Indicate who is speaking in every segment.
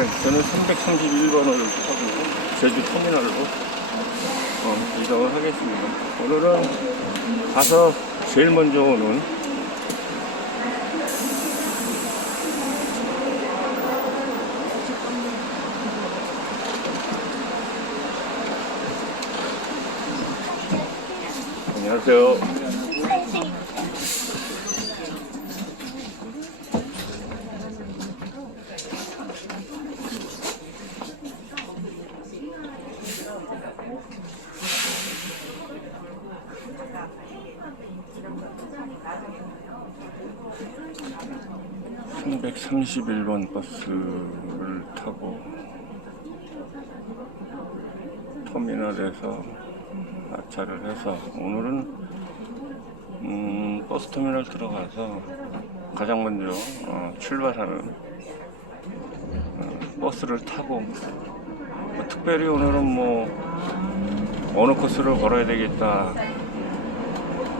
Speaker 1: 네, 저는 331번을 타고 제주 터미널로 어, 이동을 하겠습니다. 오늘은 가서 제일 먼저 오는 안녕하세요. 331번 버스를 타고 터미널에서 하차를 해서 오늘은 음, 버스 터미널 들어가서 가장 먼저 어, 출발하는 어, 버스를 타고 뭐 특별히 오늘은 뭐 어느 코스를 걸어야 되겠다.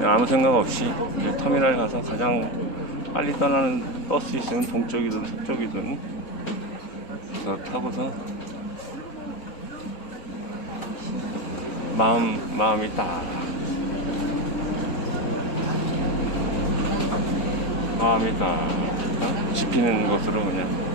Speaker 1: 아무 생각 없이 터미널 가서 가장 빨리 떠나는 버스 있으면 동쪽이든 서쪽이든 그래서 타고서 마음 마음이 딱. 마음이 딱. 집히는 것으로 그냥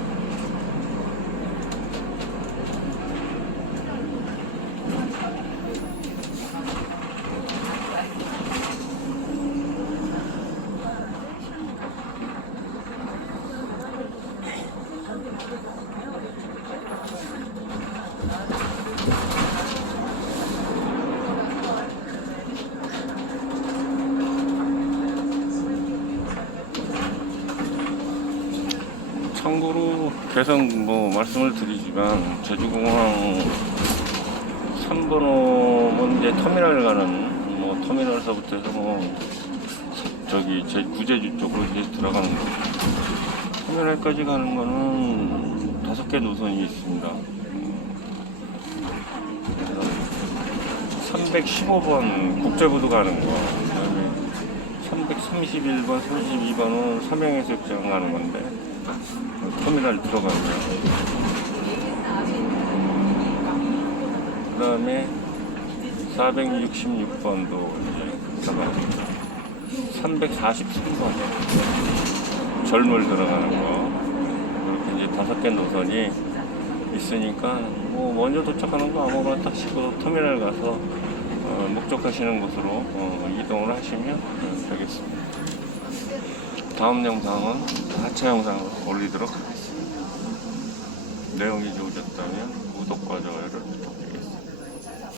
Speaker 1: 참고로 계속 뭐 말씀을 드리지만 제주공항 3번호면 이제 터미널 가는 뭐 터미널서부터 해서 뭐 저기 제 구제주 쪽으로 이제 들어가는 거 터미널까지 가는 거는 다섯 개 노선이 있습니다. 그래서 315번 국제부도 가는 거, 그다음에 331번, 32번은 삼양해수욕장 가는 건데 터미널 들어가고요. 그 다음에 466번도 이제 들어가고 343번 절물 들어가는 거 이렇게 이제 다섯 개 노선이 있으니까 뭐 먼저 도착하는 거 아무거나 딱 싣고 터미널 가서 어, 목적하시는 곳으로 어, 이동을 하시면 어, 되겠습니다. 다음 영상은 하체 영상으로 올리도록 하겠습니다. 내용이 좋으셨다면 구독과 좋아요를 부탁드리겠습니다.